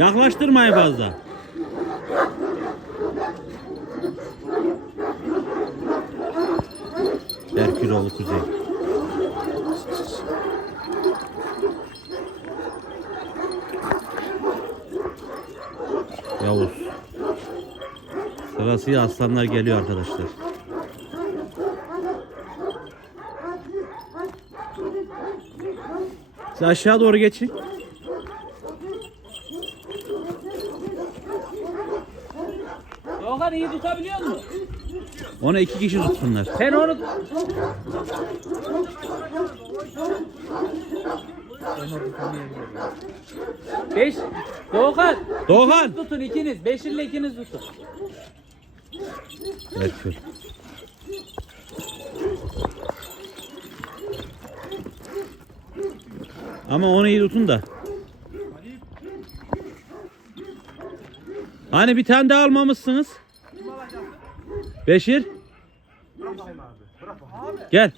Yaklaştırmayın fazla. Herküloğlu Kuzey. Yavuz. Sırasıyla aslanlar geliyor arkadaşlar. Siz aşağı doğru geçin. Doğukan iyi tutabiliyor musun? Onu iki kişi tutsunlar. Sen onu... Beş. Doğukan. Doğan. Tutun ikiniz. Beşirle ikiniz tutun. Herkül. Ama onu iyi tutun da. Hani bir tane daha almamışsınız? Beşir. Gel.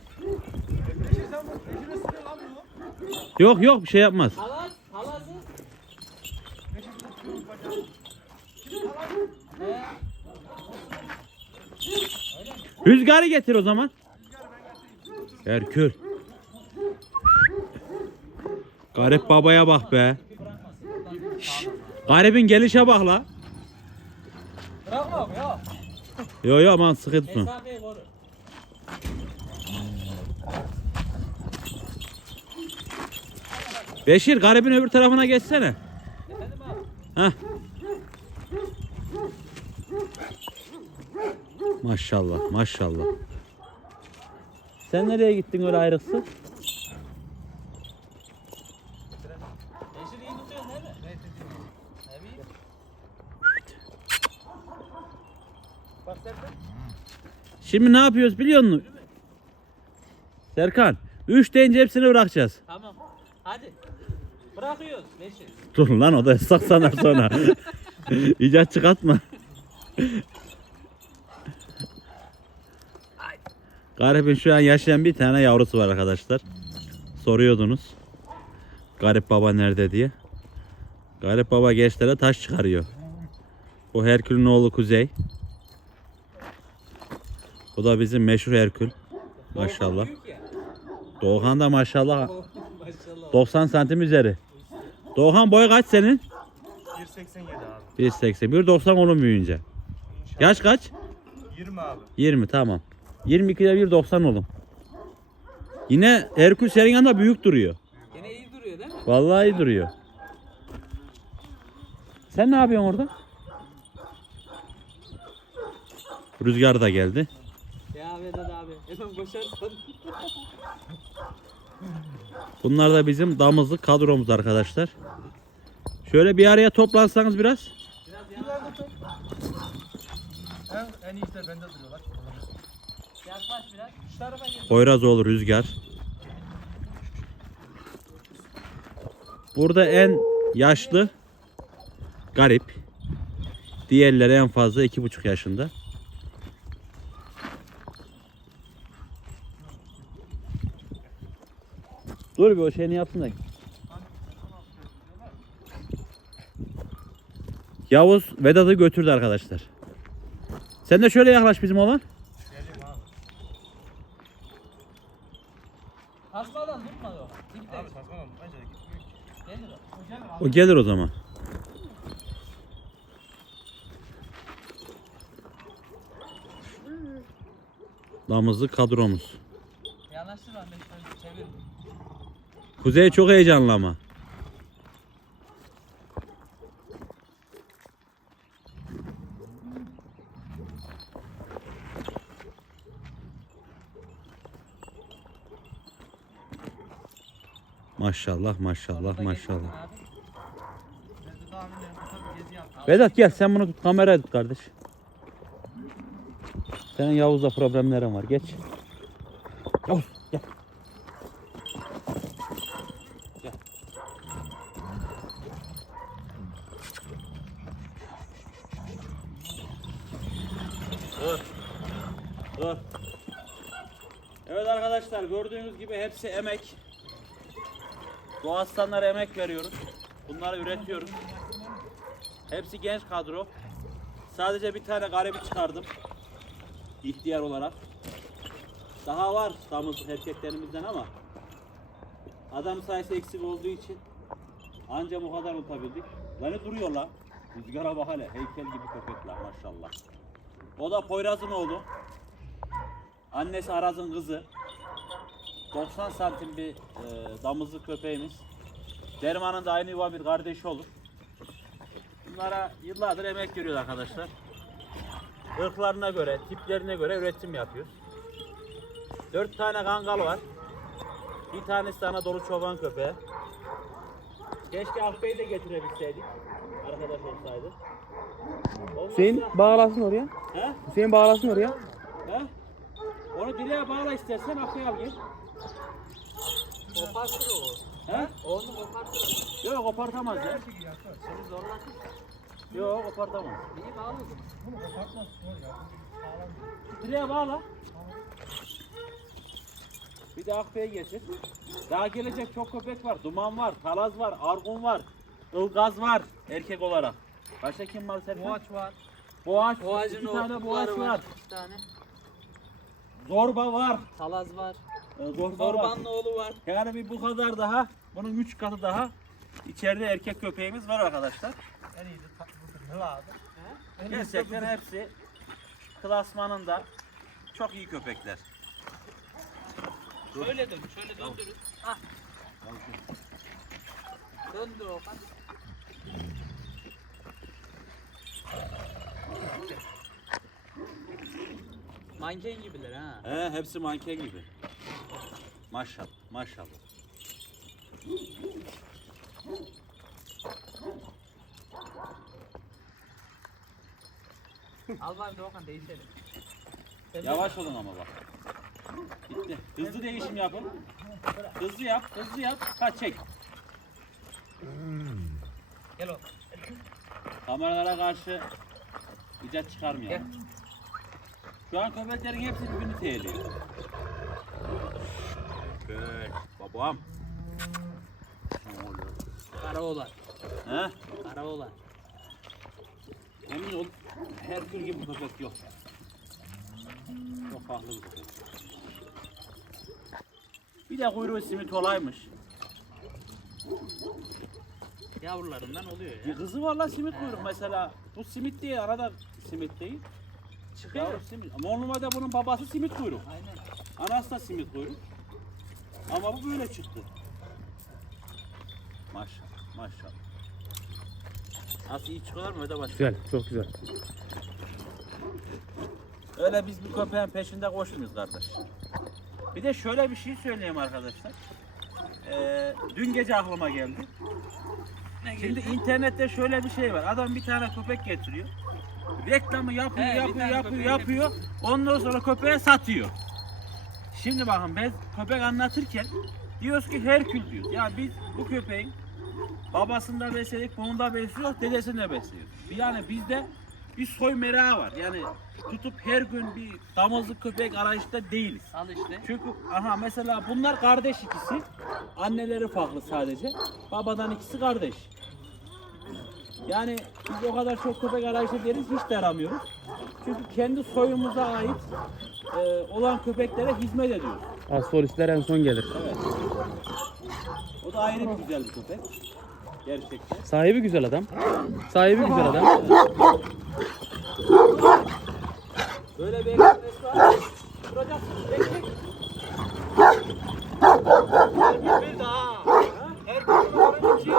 Yok yok bir şey yapmaz. Halas. Rüzgarı getir o zaman. Herkül. Garip babaya bak be. Şş, Garibin gelişe bak la. Yo yo aman sıkı tutun. Beşir garibin öbür tarafına geçsene. Hah. Maşallah maşallah. Sen nereye gittin öyle ayrıksı? Beşir iyi tutuyorsun değil mi? Evet. Evet. Bak sen de. Şimdi ne yapıyoruz biliyor musun? Serkan, üç deyince hepsini bırakacağız. Tamam. Hadi. Bırakıyoruz. Dur lan o da ıslak sanar sonra. İcat çıkartma. Garip'in şu an yaşayan bir tane yavrusu var arkadaşlar. Soruyordunuz. Garip baba nerede diye. Garip baba gençlere taş çıkarıyor. Bu Herkül'ün oğlu Kuzey. Bu da bizim meşhur Herkül. Maşallah. Doğan da Maşallah. 90 santim üzeri. Doğan boy kaç senin? 1.87 abi. 1.80. 1.90 onun büyüyünce. Yaş kaç? 20 abi. 20 tamam. 22'de 1.90 olun. Yine Herkül senin yanında büyük duruyor. Yine iyi duruyor değil mi? Vallahi iyi duruyor. Sen ne yapıyorsun orada? Rüzgar da geldi. Ya Vedat abi. Hemen koşarsan. Bunlar da bizim damızlık kadromuz arkadaşlar. Şöyle bir araya toplansanız biraz. En, iyisi de bende duruyorlar. Yaklaş biraz. Şu tarafa gel. Poyrazoğlu Rüzgar. Burada en yaşlı garip. Diğerleri en fazla iki buçuk yaşında. Dur bir o şeyini yapsın da. Yavuz Vedat'ı götürdü arkadaşlar. Sen de şöyle yaklaş bizim abi. Tasmadan tutma o. Gelir o. Gelir o zaman. Damızlık kadromuz. Yanaştır ben de şöyle çevir. Kuzey çok heyecanlı ama. Maşallah maşallah maşallah. Vedat gel sen bunu tut kameraya tut kardeş. Senin Yavuz'la problemlerin var geç. Dur. Dur. Evet arkadaşlar gördüğünüz gibi hepsi emek. Bu aslanlara emek veriyoruz. Bunları üretiyoruz. Hepsi genç kadro. Sadece bir tane garibi çıkardım. İhtiyar olarak. Daha var damızlık erkeklerimizden ama adam sayısı eksik olduğu için anca bu kadar unutabildik. Beni duruyor lan. Rüzgara bak hele. Heykel gibi köpekler maşallah. O da Poyraz'ın oğlu. Annesi Araz'ın kızı. 90 santim bir e, damızlık köpeğimiz. Derman'ın da aynı yuva bir kardeşi olur. Bunlara yıllardır emek veriyor arkadaşlar. Irklarına göre, tiplerine göre üretim yapıyoruz. 4 tane kangal var. Bir tanesi Anadolu çoban köpeği. Keşke Akbey'i de getirebilseydik. Arkadaş olsaydı. Ondan Hüseyin bağlasın oraya. He? Hüseyin bağlasın oraya. He? Onu direğe bağla istersen Akbey al gel. Kopartır o. He? Onu kopartır. Yok kopartamaz ya. Seni zorlatır. Yok kopartamaz. İyi bağladım. Bunu. Sağlam. Direğe bağla. Bir de Akbey'e getir. Daha gelecek çok köpek var. Duman var, talaz var, argun var, ılgaz var erkek olarak. Başka kim var Serkan? Boğaç var. Boğaç, Boğacın iki tane boğaç oğulları var. İki tane. Zorba var. Talaz var. Ee, Zorba var. Zorbanın oğlu var. Yani bir bu kadar daha, bunun üç katı daha içeride erkek köpeğimiz var arkadaşlar. En iyisi tatlıdır. Ne vardı? Gerçekten hepsi klasmanında çok iyi köpekler. Şöyle dön, şöyle döndürün. Ah. Döndür Okan. Manken gibiler ha. He, hepsi manken gibi. Maşallah, maşallah. Al bari de Okan değişelim. Sen de- Yavaş olun ama bak. Bitti. Hızlı değişim yapın. Hızlı yap, hızlı yap. Kaç çek. Gel Okan. Kameralara karşı icat. Gel. Şu an köpeklerin hepsi birbirini tehliyor. Köpek. Babam. Karaoğlan. He? Karaoğlan. Emin ol. Her tür gibi köpek yok. Çok farklı bir köpek. Bir de kuyruğu simit olaymış. Yavrularından oluyor ya. Bir kızı var lan simit kuyruk mesela. Bu simit değil arada simit değil. Çıkıyor. Yavru simit. Ama normalde bunun babası simit kuyruk. Aynen. Anası da simit kuyruk. Ama bu böyle çıktı. Maşallah maşallah. Nasıl iyi çıkıyorlar mı öyle başka? Güzel, çok güzel. Öyle biz bu köpeğin peşinde koşmuyoruz kardeş. Bir de şöyle bir şey söyleyeyim arkadaşlar. Ee, dün gece aklıma geldi. Şimdi internette şöyle bir şey var. Adam bir tane köpek getiriyor. Reklamı yapıyor, He, bir yapıyor, tane yapıyor, köpeği yapıyor. Ondan sonra köpeğe satıyor. Şimdi bakın ben köpek anlatırken diyoruz ki Herkül diyoruz. Ya biz bu köpeğin babasında besledik, bunu da besliyoruz, dedesini de besliyoruz. Yani bizde bir soy merakı var. Yani tutup her gün bir damızlık köpek arayışta değiliz. Al işte. Çünkü aha mesela bunlar kardeş ikisi. Anneleri farklı sadece. Babadan ikisi kardeş. Yani biz o kadar çok köpek arayışı deriz hiç de aramıyoruz. Çünkü kendi soyumuza ait e, olan köpeklere hizmet ediyoruz. Astrolistler en son gelir. Evet. O da ayrı bir güzel bir köpek. Gerçekten. Sahibi güzel adam. Sahibi güzel adam. Böyle bir ekstresi var. Duracaksın. Bekle. Bir daha. Her gün varınca şey.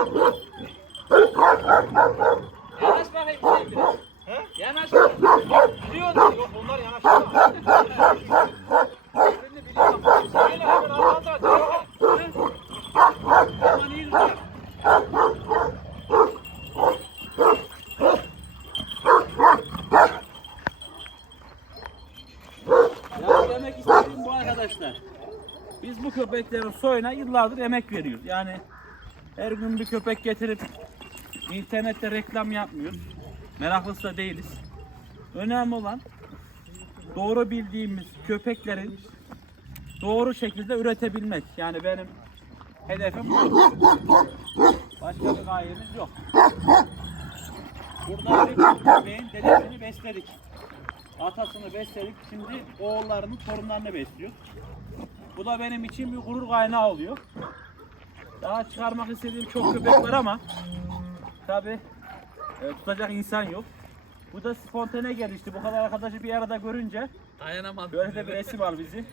Yanaş bakayım sen biraz. He? Yanaş. Biliyorsun. Yok bunlar yanaşıyor. Birini biliyorum. Böyle hemen Allah'tan diyor. Aman iyi dur. Ya demek istediğim bu arkadaşlar. Biz bu köpeklerin soyuna yıllardır emek veriyoruz. Yani her gün bir köpek getirip internette reklam yapmıyoruz. Meraklısı da değiliz. Önemli olan doğru bildiğimiz köpeklerin doğru şekilde üretebilmek. Yani benim hedefim bu. Başka bir gayemiz yok. Burada bir köpeğin dedesini besledik. Atasını besledik. Şimdi oğullarını, torunlarını besliyor. Bu da benim için bir gurur kaynağı oluyor. Daha çıkarmak istediğim çok köpek var ama tabi tutacak insan yok. Bu da spontane gelişti. Bu kadar arkadaşı bir arada görünce Dayanamadım. böyle de bir resim al bizi.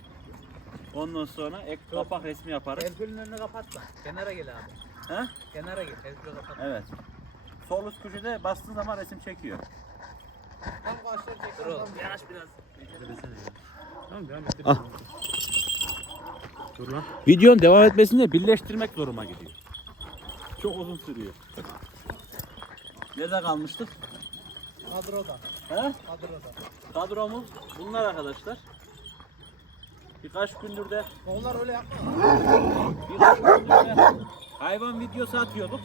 Ondan sonra ek kapak resmi yaparız. Herkül'ün önünü kapatma. Kenara gel abi. He? Kenara gel. Herkül'ü kapat. Evet. Sol üst köşede bastığın zaman resim çekiyor. Dur oğlum. Yanaş biraz. Tamam devam et. Ah. Dur lan. Videonun devam etmesini birleştirmek zoruma gidiyor. Çok uzun sürüyor. Nerede kalmıştık? Kadroda. He? Kadroda. Kadromuz bunlar arkadaşlar. Birkaç gündür de Onlar öyle yapma. birkaç gündür de hayvan videosu atıyorduk.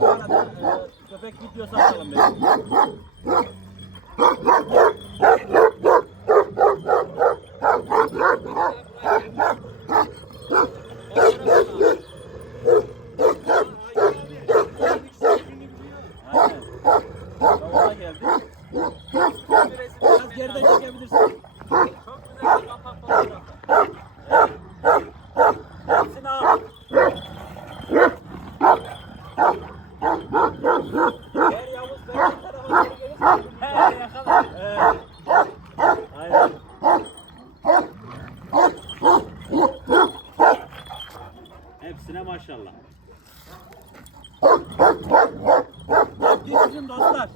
Bu arada e, köpek videosu atalım dedik. Aynen. Tamam, geldi. Biraz geride çekebilirsin. Çok güzel bir kapak fotoğrafı. Hepsini al. Gel Yavuz ben bir tarafa geri gelirsin. He yakala. Evet. Aynen. Bizim dostlar.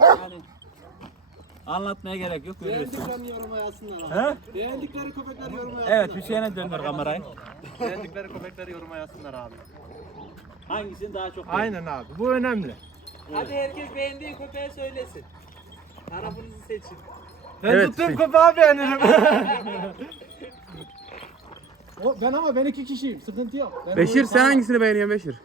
Yani anlatmaya gerek yok görüyorsun. Beğendiklerini yoruma yazsınlar abi. He? Beğendikleri köpekleri yoruma yazsınlar. Evet Hüseyin'e döndür kamerayı. Beğendikleri köpekleri yoruma yazsınlar abi. Hangisini daha çok Aynen abi. Bu önemli. Hadi herkes beğendiği köpeği söylesin. Tarafınızı seçin. Ben Evet, tuttuğum şey. köpeği beğenirim. o, ben ama ben iki kişiyim. Sıkıntı yok. Ben Beşir sen hangisini beğeniyorsun Beşir?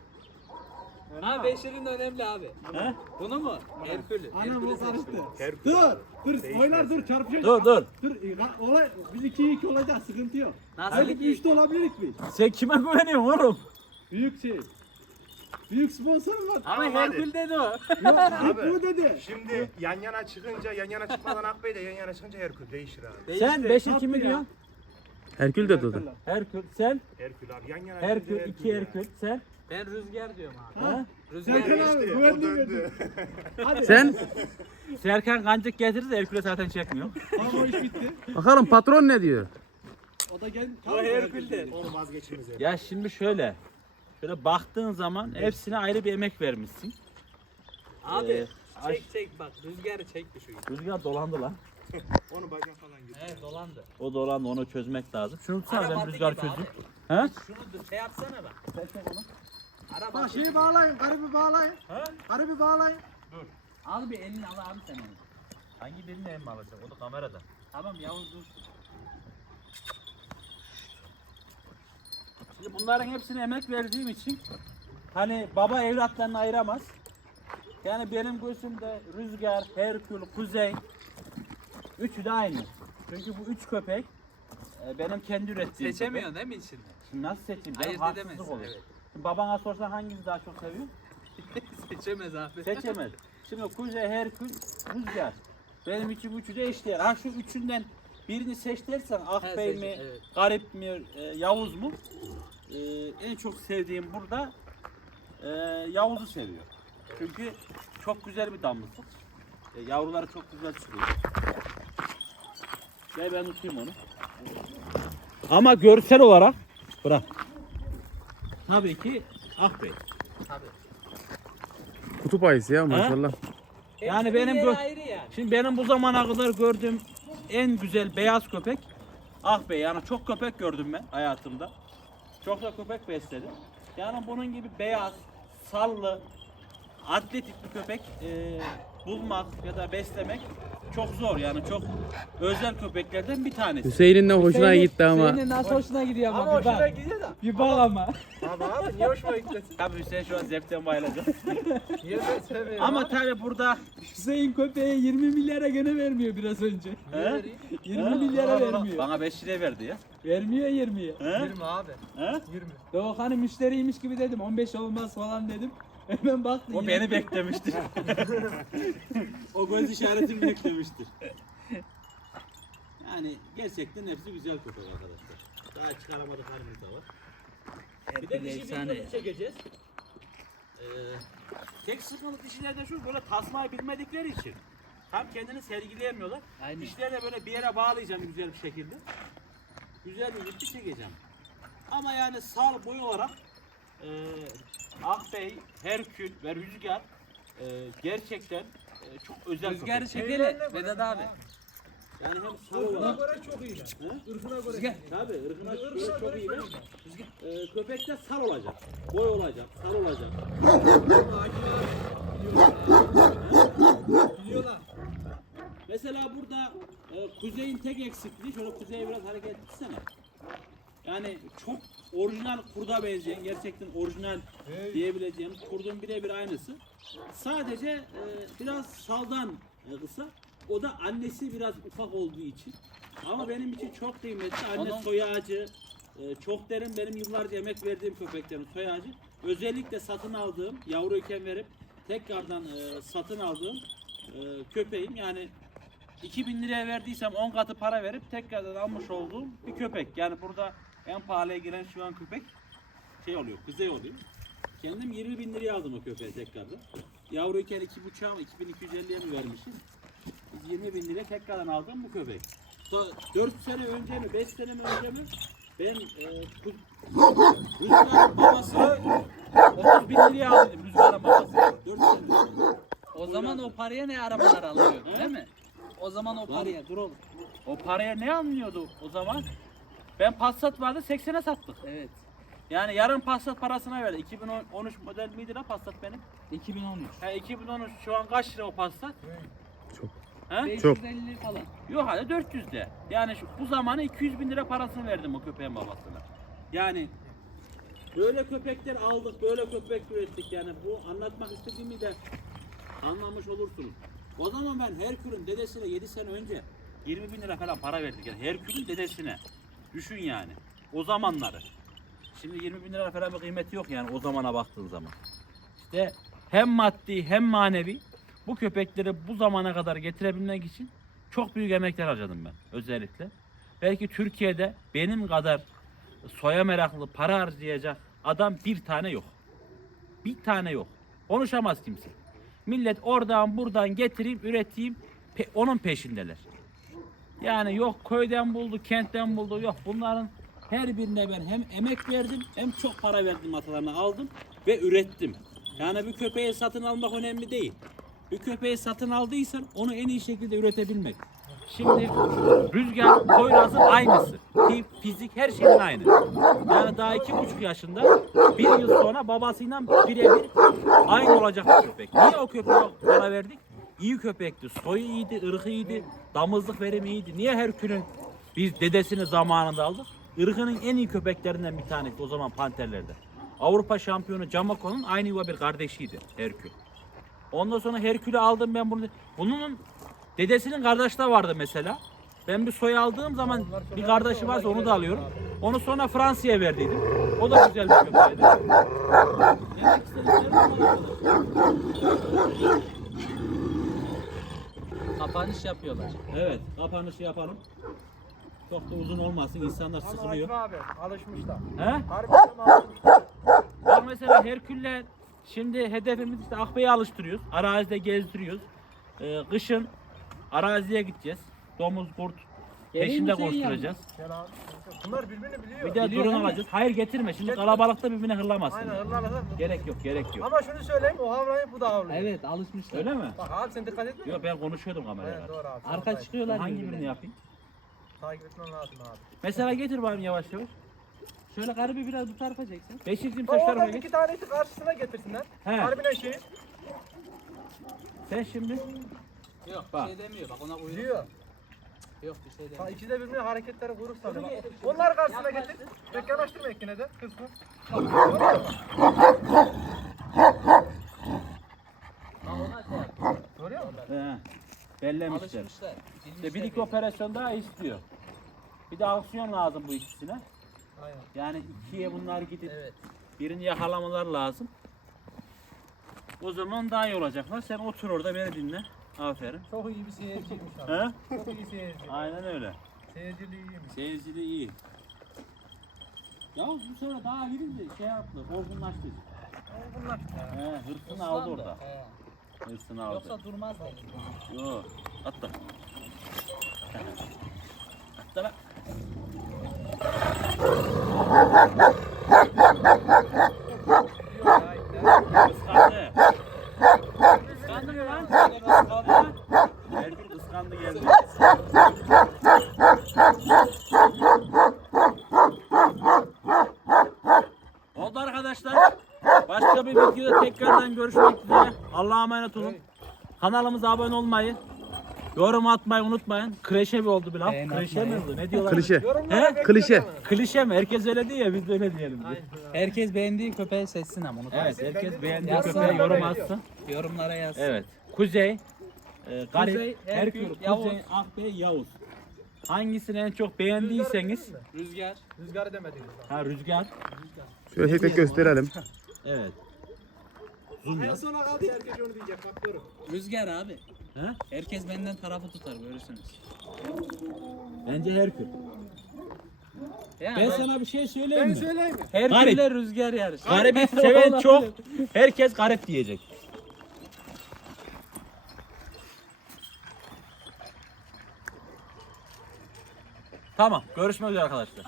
Ha Beşir'in önemli abi. He? Bunu mu? Herkül'ü. Anam o Herkül'ü seçtim. karıştı. Dur. Dur. Oynar dur. Çarpışacak. Dur dur. Dur. e, Olay, biz 2-2 olacak. Sıkıntı yok. Nasıl Belki iki? 3'te olabilirik biz. Sen kime güveniyorsun oğlum? Büyük şey. Büyük sponsor var. Ama Herkül dedi o. Yok, bu dedi. Şimdi yan yana çıkınca, yan yana çıkmadan Akbey de yan yana çıkınca Herkül değişir abi. Sen Beşir kimi ya. diyorsun? Herkül de dedi. Herkül, sen Herkül abi yan yana Herkül, çıkınca iki ya. Herkül, sen Ben Rüzgar diyorum abi. ha? Rüzgar. Serkan abi döndü. dedi. Hadi. Sen Serkan kancık getirir de Herkül'e zaten çekmiyor. Tamam o iş bitti. bakalım patron ne diyor? O da gel. O Herkül'de. Onu vazgeçiniz yani. Ya şimdi şöyle. Şöyle baktığın zaman hepsine ayrı bir emek vermişsin. Abi Ee, aş- çek çek bak rüzgarı çekti şu. Rüzgar dolandı lan. Onu bacak falan gidiyor. He dolandı. O dolandı onu çözmek lazım. Şunu tutsana ben rüzgar gibi çözeyim. He? Şunu da şey yapsana bak. Araba. Bak şeyi bağlayın. Garibi bağlayın. Ha? Garibi bağlayın. Al bir elini al abi sen onu. Hangi birini em alacak? O da kamerada. Tamam Yavuz dur. Şimdi bunların hepsine emek verdiğim için hani baba evlatlarını ayıramaz. Yani benim gözümde Rüzgar, Herkül, Kuzey üçü de aynı. Çünkü bu üç köpek e, benim kendi ürettiğim Seçemiyorsun değil mi içinde? Şimdi nasıl seçeyim? Canım, Ayırt haksızlık edemezsin olur. evet. Şimdi babana sorsan hanginizi daha çok seviyor? Seçemez abi. Seçemez. Şimdi Kuzey, Herkül, Rüzgar. Benim için üçü de eşdeğer. Ha şu üçünden birini seç dersen Akbey seç, mi, evet. Garip mi, e, Yavuz mu? E, en çok sevdiğim burada e, Yavuz'u seviyor. Çünkü çok güzel bir damızlık. E, yavruları çok güzel çıkıyor. Gel ben tutayım onu. Ama görsel olarak bırak. Tabii ki Akbey. Tabii. Kutup ayısı ya maşallah. Yani benim gö-. Şimdi benim bu zamana kadar gördüğüm en güzel beyaz köpek ah be yani çok köpek gördüm ben hayatımda. Çok da köpek besledim. Yani bunun gibi beyaz, sallı, atletik bir köpek e, bulmak ya da beslemek çok zor yani çok özel köpeklerden bir tanesi. Hüseyin'in de hoşuna gitti ama. Senin nasıl hoşuna gidiyor ama, Ama bir bak. hoşuna gidiyor da. Bir bak ama. Abi abi niye hoşuma gitmesin? Tabii Hüseyin şu an zevkten bayılacak. Niye ben sevmiyorum? Ama tabii burada Hüseyin köpeğe 20 milyara gene vermiyor biraz önce. he? 20 milyara vermiyor. Bana 5 lira verdi ya. Vermiyor 20'ye. He? 20 abi. He? 20. Doğukan'ı müşteriymiş gibi dedim. 15 olmaz falan dedim. Hemen baktın. O beni beklemiştir. o göz işaretini beklemiştir. Yani gerçekten hepsi güzel köpek arkadaşlar. Daha çıkaramadık halimiz de var. Bir de dişi videosu çekeceğiz. Ee, tek sıkıntı dişilerde şu böyle tasmayı bilmedikleri için. Tam kendini sergileyemiyorlar. Aynen. Dişleri de böyle bir yere bağlayacağım güzel bir şekilde. Güzel bir video çekeceğim. Ama yani sal boy olarak e, Akbey, Herkül ve Rüzgar e, gerçekten e, çok özel Rüzgarı köpek. çekeli Vedat abi. Yani hem Irkına olarak göre çok iyi. Irkına göre. Rüzgar. Tabii ırkına göre çok iyi. Ee, köpek de sar olacak. Boy olacak, sar olacak. Biliyorlar. Mesela burada e, kuzeyin tek eksikliği, şöyle kuzeye biraz hareket etsene. Yani çok orijinal kurda benzeyen, gerçekten orijinal diyebileceğim kurdun birebir aynısı. Sadece e, biraz saldan e, kısa. O da annesi biraz ufak olduğu için. Ama benim için çok kıymetli. Anne Onun- soy ağacı, e, çok derin benim yıllarca emek verdiğim köpeklerin soy ağacı. Özellikle satın aldığım, yavruyken verip tekrardan e, satın aldığım e, köpeğim. Yani 2000 liraya verdiysem 10 katı para verip tekrardan almış olduğum bir köpek. Yani burada en pahalıya giren şu an köpek şey oluyor, kuzey oluyor. Kendim 20 bin liraya aldım o köpeği tekrardan. Yavruyken 2,5'a mı 2250'ye mi vermişiz? Biz 20 bin liraya tekrardan aldım bu köpek. 4 sene önce mi 5 sene mi önce mi ben e, Rüzgar'ın babası 30 bin liraya aldım Rüzgar'ın babası. 4 sene önce. O zaman o paraya ne arabalar alıyor değil mi? O zaman o paraya dur oğlum. O paraya ne anlıyordu o zaman? Ben Passat vardı 80'e sattık. Evet. Yani yarın Passat parasına verdi. 2013 model miydi lan Passat benim? 2013. Ha 2013 şu an kaç lira o Passat? Çok. Ha? 550 falan. Yok hadi 400 de. Yani şu, bu zamanı 200 bin lira parasını verdim o köpeğin babasına. Yani böyle köpekler aldık, böyle köpek ürettik yani bu anlatmak istediğimi de anlamış olursunuz. O zaman ben Herkül'ün dedesine 7 sene önce 20 bin lira falan para verdik yani Herkül'ün dedesine. Düşün yani o zamanları. Şimdi 20 bin lira falan bir kıymeti yok yani o zamana baktığın zaman. İşte hem maddi hem manevi bu köpekleri bu zamana kadar getirebilmek için çok büyük emekler harcadım ben özellikle. Belki Türkiye'de benim kadar soya meraklı para harcayacak adam bir tane yok. Bir tane yok. Konuşamaz kimse. Millet oradan buradan getireyim, üreteyim, pe- onun peşindeler. Yani yok köyden buldu, kentten buldu, yok bunların her birine ben hem emek verdim hem çok para verdim atalarına aldım ve ürettim. Yani bir köpeği satın almak önemli değil. Bir köpeği satın aldıysan onu en iyi şekilde üretebilmek. Şimdi Rüzgar Poyraz'ın aynısı. Tip, fizik her şeyin aynı. Yani daha iki buçuk yaşında bir yıl sonra babasıyla birebir aynı olacak bir köpek. Niye o köpeğe para verdik? İyi köpekti. Soyu iyiydi, ırkı iyiydi, damızlık verimi iyiydi. Niye Herkül'ün biz dedesini zamanında aldık? Irkının en iyi köpeklerinden bir tanesi o zaman panterlerde. Avrupa şampiyonu Camaco'nun aynı yuva bir kardeşiydi Herkül. Ondan sonra Herkül'ü aldım ben bunu. Bunun dedesinin kardeşi de vardı mesela. Ben bir soy aldığım zaman bir kardeşi varsa onu da alıyorum. Onu sonra Fransa'ya verdiydim. O da güzel bir köpeğiydi. Kapanış yapıyorlar. Evet, kapanışı yapalım. Çok da uzun olmasın, insanlar sıkılıyor. Akif abi alışmışlar. He? Harbiden alışmışlar. Bak mesela Herkül'le şimdi hedefimiz işte Akbey'i alıştırıyoruz. Arazide gezdiriyoruz. Ee, kışın araziye gideceğiz. Domuz, kurt peşinde senin koşturacağız. Gel abi. Bunlar birbirini biliyor. Bir de Biliyor drone değil mi? alacağız. Hayır getirme. Şimdi kalabalıkta birbirine hırlamasın. Aynen hırlarlar. Gerek yok, gerek yok. Ama şunu söyleyeyim o havlayıp bu da havlıyor. Evet alışmışlar. Öyle mi? Bak abi sen dikkat etme. Yok ben konuşuyordum kameraya. Evet doğru abi. Arka Takip- çıkıyorlar. Hangi birbirine. birini yapayım? Takip etmen lazım abi. Mesela getir bakayım yavaş yavaş. Şöyle garibi biraz bu tarafa çeksin. Beşiklim O taşlarıma oradan geç. iki tanesi karşısına getirsinler. He. Harbiden şey Sen şimdi Yok Bak. şey demiyor bak ona uyuyor. biliyor. Yok bir şey Ha, demiyor. ikisi de birbirine hareketleri kuyruk sallıyor. Bak, Onları karşısına getir. Pek yanaştırma ekine de kısmı. Ha ona şey yap. Görüyor musun? he, bellemişler. Alışmışlar. İşte bir iki operasyon daha istiyor. Bir de aksiyon lazım bu ikisine. Aynen. Yani ikiye bunlar gidip Evet. birini yakalamalar lazım. O zaman daha iyi olacaklar. Sen otur orada beni dinle. Aferin. Çok iyi bir seyirciymiş abi. He? Çok iyi seyirci. Aynen öyle. Seyirciliği iyiymiş. Seyirciliği iyi. Ya bu sefer daha girince şey yaptı, olgunlaştı. Bunlar. He, hırsını aldı orada. He. Hırsını aldı. Yoksa durmaz da. Yo, atla. Atla bak. Kıskandı. Oldu arkadaşlar. Başka bir videoda tekrardan görüşmek üzere. Allah'a emanet olun. Kanalımıza abone olmayı, yorum atmayı unutmayın. Kreşe mi oldu bir laf? Beğen Kreşe mi atmayı. oldu? Ne diyorlar? Klişe. He? Klişe. Klişe mi? Herkes öyle diyor ya biz de öyle diyelim. Herkes beğendiği köpeği seçsin ama unutma. Evet, herkes beğendiği Yazsın. köpeğe yorum atsın. Yorumlara yazsın. Evet. Kuzey, e, Garip, Kuzey, Herkül, Yavuz, Yavuz. Akbey, Yavuz. Hangisini en çok beğendiyseniz, Rüzgar. Rüzgarı demediniz. ha Rüzgar. Şöyle tek tek gösterelim. Evet. Zoom En sona kaldı herkes onu diyecek bak görün. Rüzgar abi. He? Herkes benden tarafı tutar görürsünüz. Bence Herkül. Ya Ben sana bir şey söyleyeyim Ben mi? söyleyeyim mi? Herkül'le Garip. rüzgar yarışı. Garibi seven çok. Herkes garip diyecek. Tamam. Görüşmek üzere arkadaşlar.